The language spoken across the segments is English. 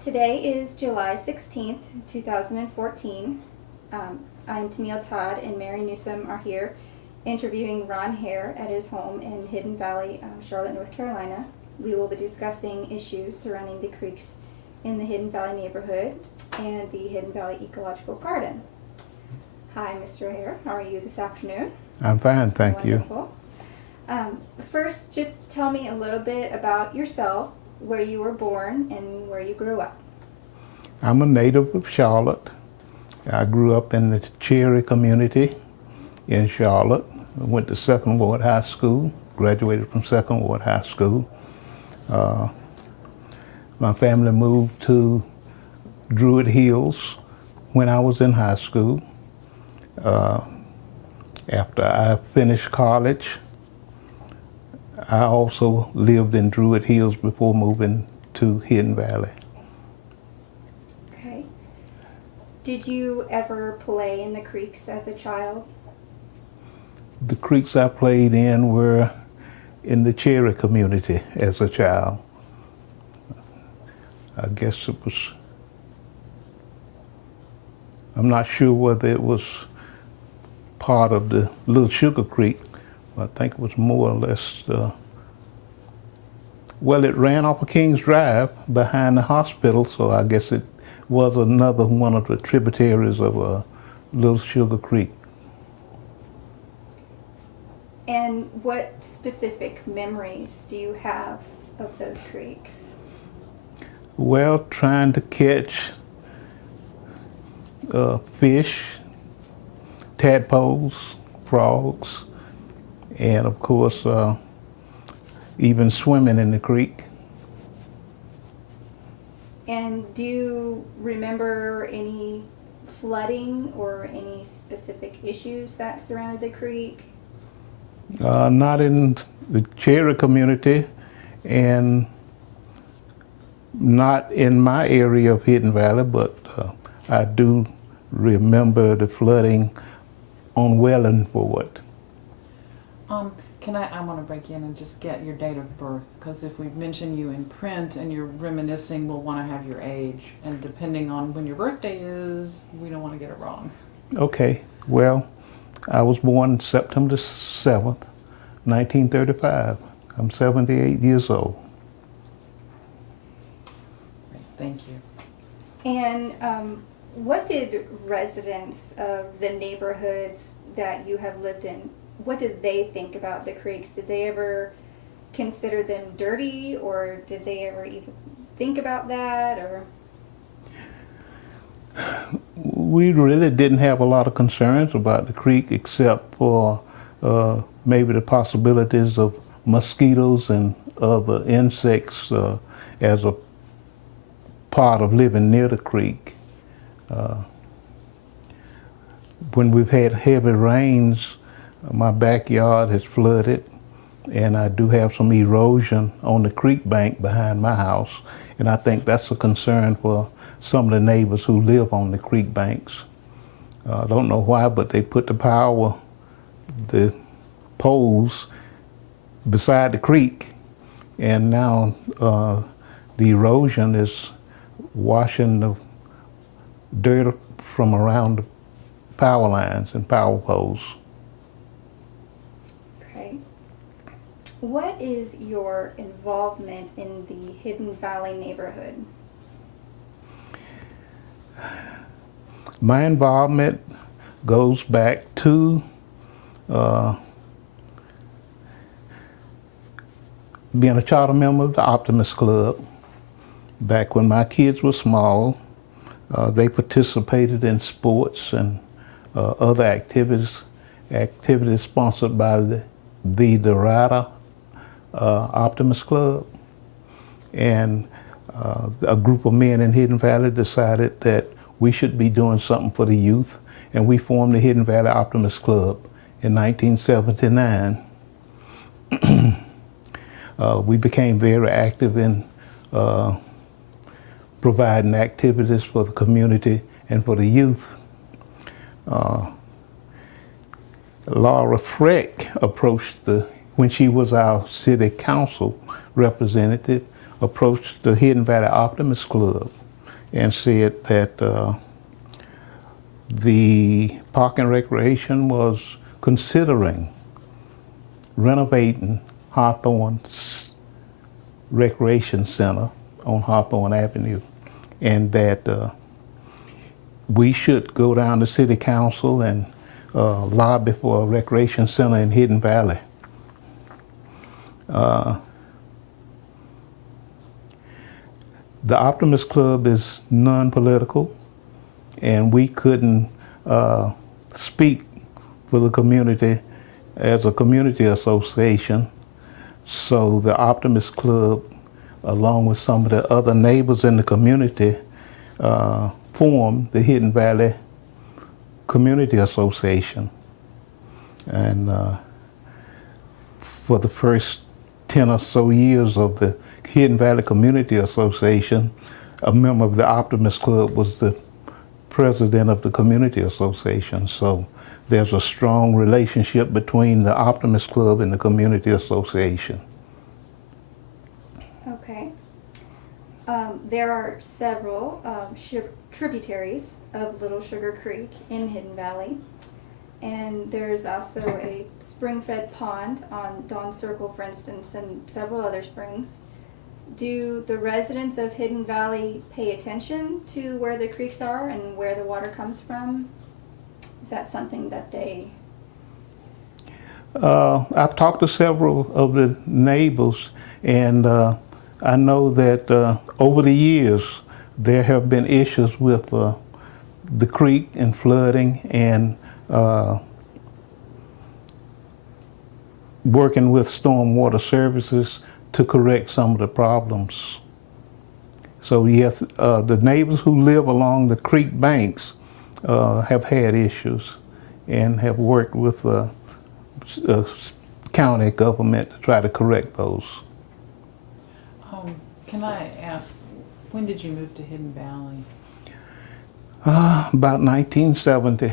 Today is July 16th, 2014. I'm Tennille Todd and Mary Newsom are here interviewing Ron Hare at his home in Hidden Valley, Charlotte, North Carolina. We will be discussing issues surrounding the creeks in the Hidden Valley neighborhood and the Hidden Valley Ecological Garden. Hi, Mr. Hare. How are you this afternoon? I'm fine, thank you. Wonderful. First, just tell me a little bit about yourself, where you were born and where you grew up. I'm a native of Charlotte. I grew up in the Hare community in Charlotte. I went to Second Ward High School, graduated from Second Ward High School. My family moved to Druid Hills when I was in high school. After I finished college, I also lived in Druid Hills before moving to Hidden Valley. Okay. Did you ever play in the creeks as a child? The creeks I played in were in the Hare community as a child. I guess it was, I'm not sure whether it was part of the Little Sugar Creek. I think it was more or less, well, it ran off of Kings Drive behind the hospital, so I guess it was another one of the tributaries of Little Sugar Creek. And what specific memories do you have of those creeks? Well, trying to catch fish, tadpoles, frogs, and of course, even swimming in the creek. And do you remember any flooding or any specific issues that surrounded the creek? Not in the Hare community and not in my area of Hidden Valley, but I do remember the flooding on Wellingford. I want to break in and just get your date of birth, because if we mention you in print and you're reminiscing, we'll want to have your age. And depending on when your birthday is, we don't want to get it wrong. Okay, well, I was born September 7th, 1935. I'm 78 years old. Great, thank you. And what did residents of the neighborhoods that you have lived in, what did they think about the creeks? Did they ever consider them dirty, or did they ever even think about that? Or We really didn't have a lot of concerns about the creek except for maybe the possibilities of mosquitoes and other insects as a part of living near the creek. When we've had heavy rains, my backyard has flooded, and I do have some erosion on the creek bank behind my house, and I think that's a concern for some of the neighbors who live on the creek banks. I don't know why, but they put the poles beside the creek, and now the erosion is washing the dirt from around the power lines and power poles. okay. What is your involvement in the Hidden Valley neighborhood? My involvement goes back to being a charter member of the Optimist Club. Back when my kids were small, they participated in sports and other activities sponsored by the Dorada Optimist Club. And a group of men in Hidden Valley decided that we should be doing something for the youth, and we formed the Hidden Valley Optimist Club in 1979. We became very active in providing activities for the community and for the youth. Laura Freck approached when she was our city council representative, approached the Hidden Valley Optimist Club and said that the Park and Recreation was considering renovating Hawthorne's Recreation Center on Hawthorne Avenue, and that we should go down to City Council and lobby for a recreation center in Hidden Valley. The Optimist Club is non-political, and we couldn't speak for the community as a community association. So the Optimist Club, along with some of the other neighbors in the community, formed the Hidden Valley Community Association. And for the first 10 or so years of the Hidden Valley Community Association, a member of the Optimist Club was the president of the Community Association. So there's a strong relationship between the Optimist Club and the Community Association. Okay. There are several tributaries of Little Sugar Creek in Hidden Valley. And there's also a spring-fed pond on Dawn Circle, for instance, and several other springs. Do the residents of Hidden Valley pay attention to where the creeks are and where the water comes from? Is that something that they... I've talked to several of the neighbors, and I know that over the years there have been issues with the creek and flooding, and working with stormwater services to correct some of the problems. So yes, the neighbors who live along the creek banks have had issues and have worked with county government to try to correct those. Can I ask, when did you move to Hidden Valley? About 1970.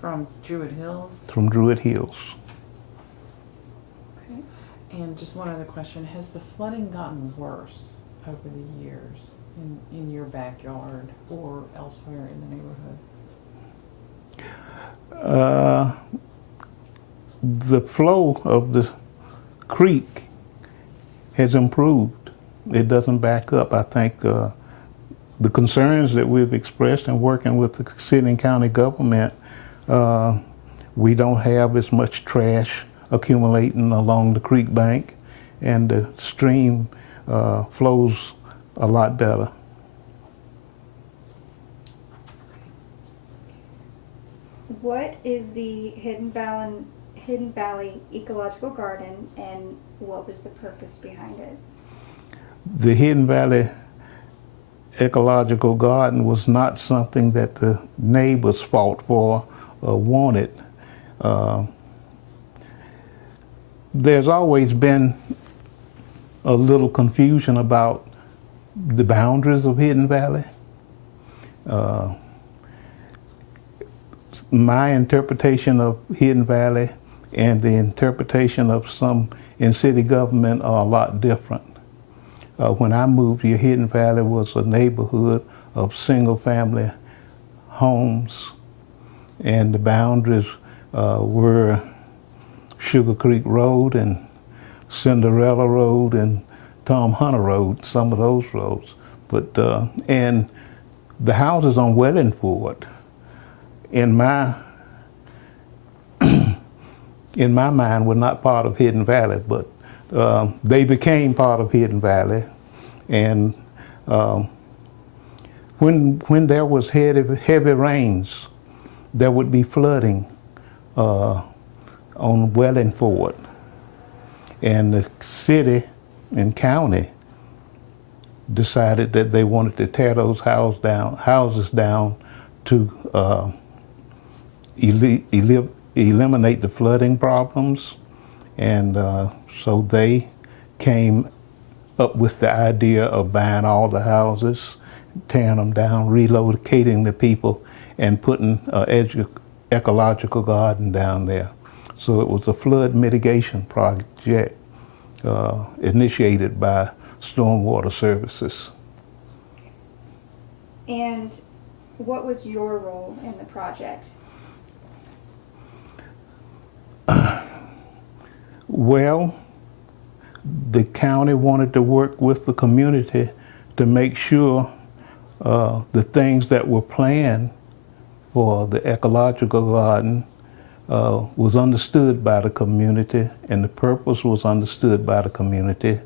From Druid Hills? From Druid Hills. Okay. And just one other question, has the flooding gotten worse over the years in your backyard or elsewhere in the neighborhood? The flow of the creek has improved. It doesn't back up. I think the concerns that we've expressed in working with the city and county government, we don't have as much trash accumulating along the creek bank, and the stream flows a lot better. What is the Hidden Valley Ecological Garden, and what was the purpose behind it? The Hidden Valley Ecological Garden was not something that the neighbors fought for or wanted. There's always been a little confusion about the boundaries of Hidden Valley. My interpretation of Hidden Valley and the interpretation of some in city government are a lot different. When I moved here, Hidden Valley was a neighborhood of single-family homes, and the boundaries were Sugar Creek Road and Cinderella Road and Tom Hunter Road, some of those roads. But and the houses on Wellingford, in my mind, were not part of Hidden Valley, but they became part of Hidden Valley. And when there was heavy rains, there would be flooding on Wellingford. And the city and county decided that they wanted to tear those houses down to eliminate the flooding problems. And so they came up with the idea of buying all the houses, tearing them down, relocating the people, and putting an ecological garden down there. So it was a flood mitigation project initiated by Stormwater Services. And what was your role in the project? Well, the county wanted to work with the community to make sure the things that were planned for the ecological garden was understood by the community, and the purpose was understood by the community,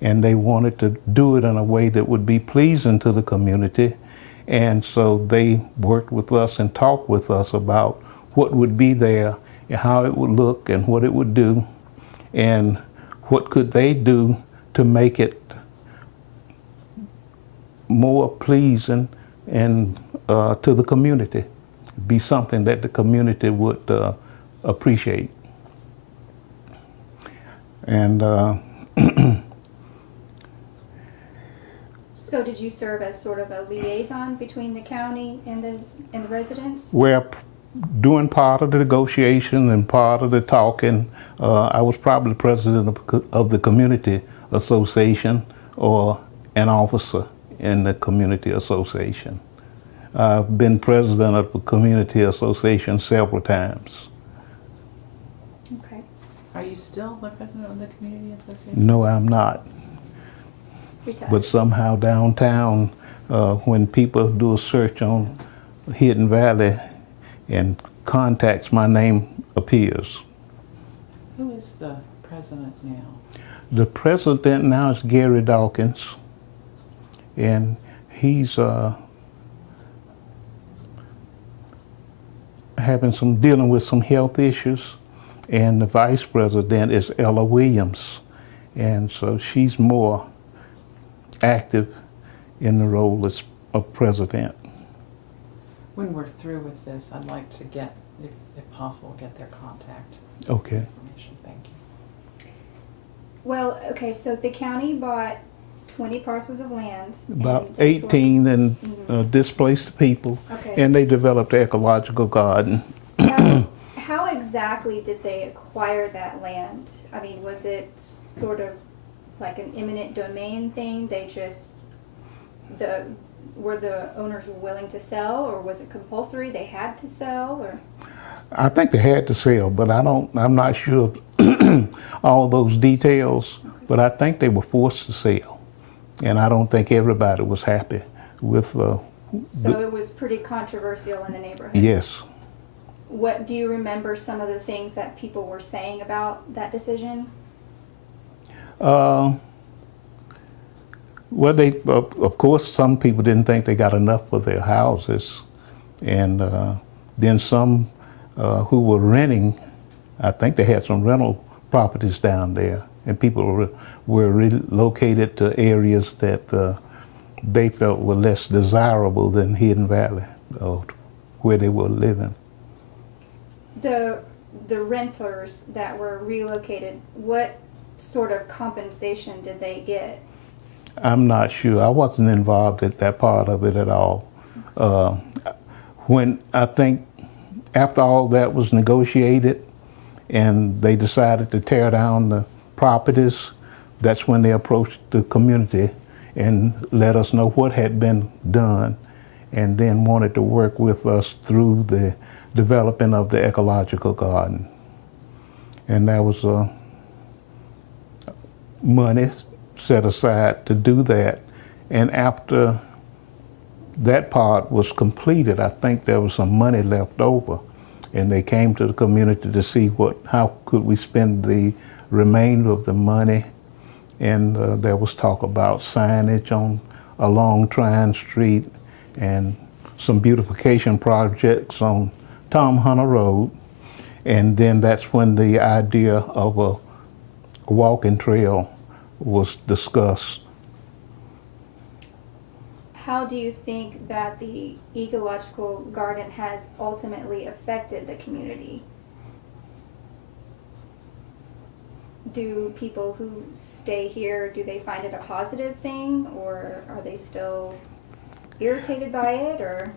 and they wanted to do it in a way that would be pleasing to the community. And so they worked with us and talked with us about what would be there and how it would look and what it would do and what could they do to make it more pleasing and to the community, be something that the community would appreciate. And So did you serve as sort of a liaison between the county and the residents? we're doing part of the negotiation and part of the talking. I was probably president of the community association or an officer in the community association. I've been president of the community association several times. Okay. Are you still the president of the community association? No, I'm not. Retired. But somehow downtown, when people do a search on Hidden Valley and contacts, my name appears. Who is the president now? The president now is Gary Dawkins, and he's dealing with some health issues, and the vice president is Ella Williams, and so she's more active in the role as of president. When we're through with this, I'd like to get, if possible, get their contact Okay. information. Thank you. Well, okay, so the county bought 20 parcels of land. About and 18 and displaced people, Okay. and they developed the ecological garden. How exactly did they acquire that land? I mean, was it sort of like an eminent domain thing? They just, were the owners willing to sell, or was it compulsory? They had to sell, or? I think they had to sell, but I'm not sure of all those details, but I think they were forced to sell. And I don't think everybody was happy with So it was pretty controversial in the neighborhood. yes. What do you remember some of the things that people were saying about that decision? Well, of course, some people didn't think they got enough for their houses. And then some who were renting, I think they had some rental properties down there. And people were relocated to areas that they felt were less desirable than Hidden Valley, where they were living. The renters that were relocated, what sort of compensation did they get? I'm not sure. I wasn't involved in that part of it at all. When I think after all that was negotiated and they decided to tear down the properties, that's when they approached the community and let us know what had been done, and then wanted to work with us through the developing of the ecological garden. And there was money set aside to do that. And after that part was completed, I think there was some money left over. And they came to the community to see how could we spend the remainder of the money. And there was talk about signage along Tryon Street and some beautification projects on Tom Hunter Road. And then that's when the idea of a walking trail was discussed. How do you think that the ecological garden has ultimately affected the community? Do people who stay here, do they find it a positive thing, or are they still irritated by it, or?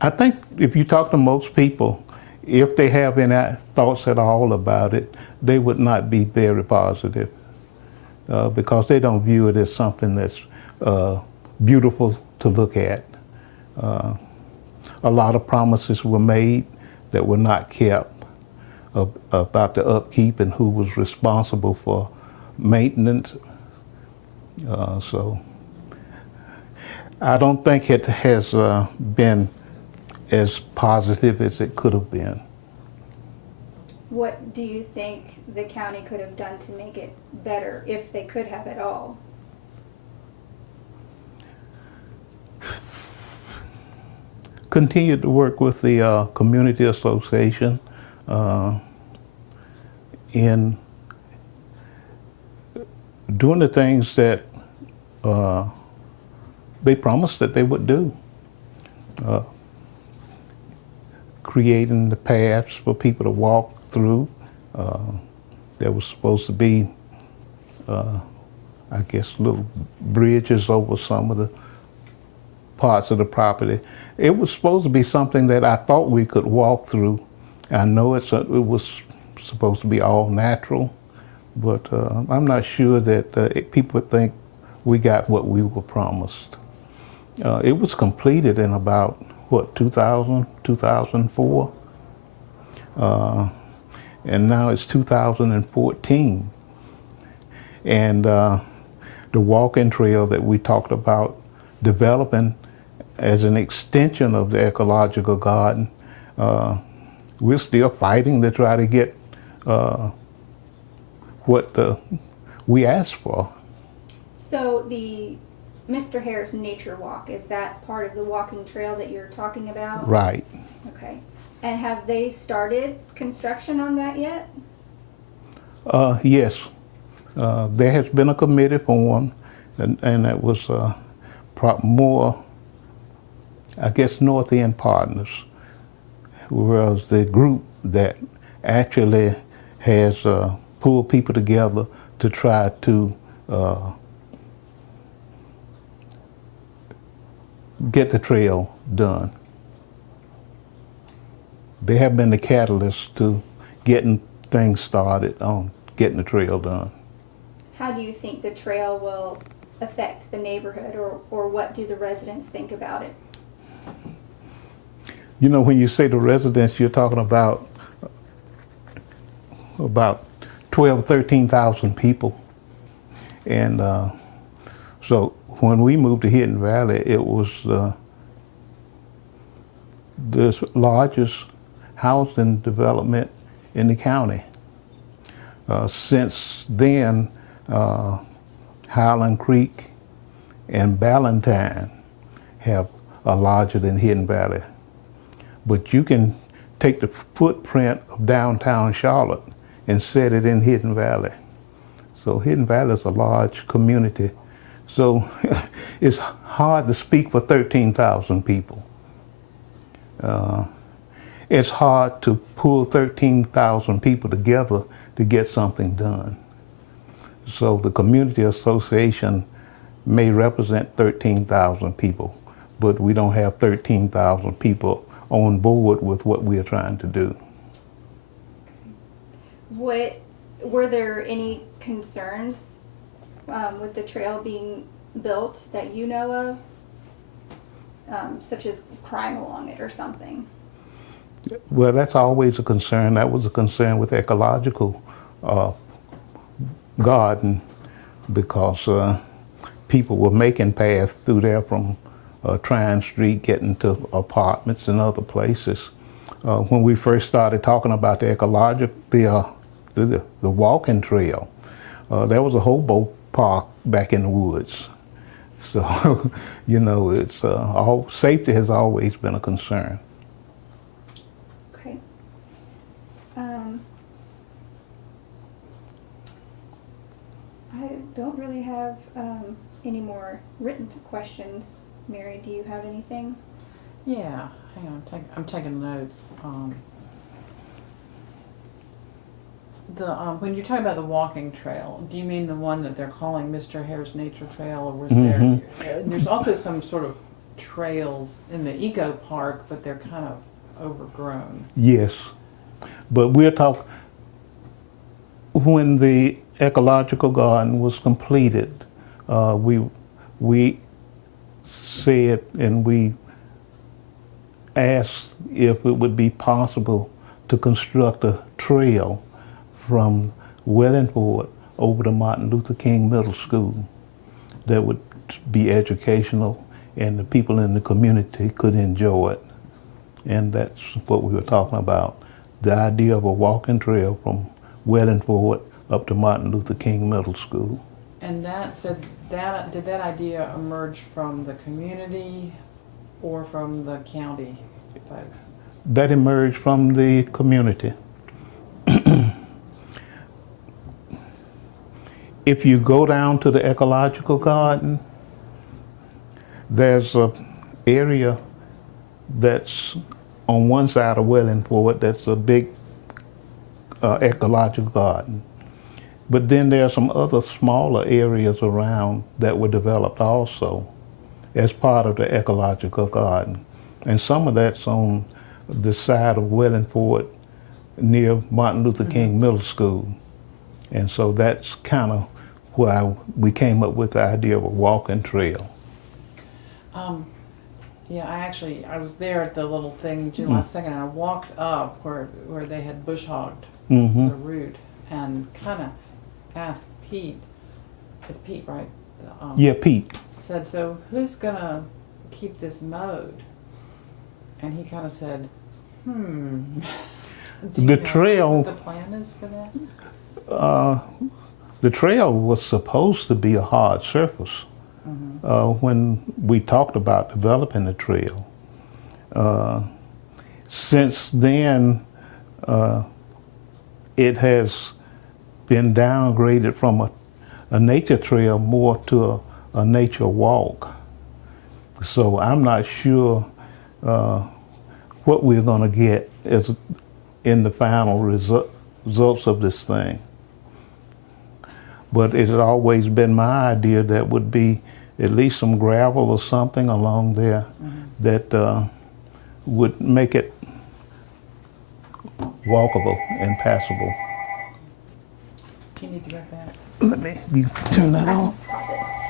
I think if you talk to most people, if they have any thoughts at all about it, they would not be very positive because they don't view it as something that's beautiful to look at. A lot of promises were made that were not kept about the upkeep and who was responsible for maintenance. So I don't think it has been as positive as it could have been. What do you think the county could have done to make it better, if they could have at all? Continued to work with the community association in doing the things that they promised that they would do. Creating the paths for people to walk through. There was supposed to be, I guess, little bridges over some of the parts of the property. It was supposed to be something that I thought we could walk through. I know it was supposed to be all natural, but I'm not sure that people think we got what we were promised. It was completed in about, 2000, 2004? And now it's 2014. And the walking trail that we talked about developing as an extension of the ecological garden, we're still fighting to try to get what we asked for. So the Mr. Hare's Nature Walk, is that part of the walking trail that you're talking about? Right. Okay. And have they started construction on that yet? Yes. There has been a committee formed, and it was more, I guess, North End Partners, whereas the group that actually has pulled people together to try to get the trail done. They have been the catalyst to getting things started on getting the trail done. How do you think the trail will affect the neighborhood, or what do the residents think about it? You know, when you say the residents, you're talking about 12, 13,000 people. And so when we moved to Hidden Valley, it was the largest housing development in the county. Since then, Highland Creek and Ballantyne have a larger than Hidden Valley. But you can take the footprint of downtown Charlotte and set it in Hidden Valley. So Hidden Valley is a large community. So it's hard to speak for 13,000 people. It's hard to pull 13,000 people together to get something done. So the community association may represent 13,000 people, but we don't have 13,000 people on board with what we are trying to do. Were there any concerns with the trail being built that you know of, such as crime along it or something? Well, that's always a concern. That was a concern with ecological garden, because people were making paths through there from Tryon Street, getting to apartments and other places. When we first started talking about the ecological, the walking trail, there was a hobo park back in the woods. So, you know, it's safety has always been a concern. Okay. I don't really have any more written questions. Mary, do you have anything? Yeah, hang on, I'm taking notes. When you're talking about the walking trail, do you mean the one that they're calling Mr. Hare's Nature Trail, or was there's also some sort of trails in the eco park, but they're kind of overgrown? Yes, but we're talking, when the ecological garden was completed, we said, and we asked if it would be possible to construct a trail from Wellingford over to Martin Luther King Middle School that would be educational and the people in the community could enjoy it. And that's what we were talking about, the idea of a walking trail from Wellingford up to Martin Luther King Middle School. And did that idea emerge from the community or from the county folks? That emerged from the community. If you go down to the ecological garden, there's a area that's on one side of Wellingford that's a big ecological garden. But then there are some other smaller areas around that were developed also as part of the ecological garden. And some of that's on the side of Wellingford near Martin Luther King Middle School. And so that's kind of why we came up with the idea of a walking trail. Yeah, I was there at the little thing July 2nd, and I walked up where they had bush hogged Mm-hmm. the route and kind of asked Pete, it's Pete, right? Yeah, Pete. Said, so who's gonna keep this mowed? And he kind of said, Do you The know trail- what the plan is for that? The trail was supposed to be a hard surface when we talked about developing the trail. Since then, it has been downgraded from a nature trail more to a nature walk. So I'm not sure what we're going to get as in the final results of this thing. But it has always been my idea that would be at least some gravel or something along there that would make it walkable and passable. Do you need to get that? Let me, you turn that on. Pause it.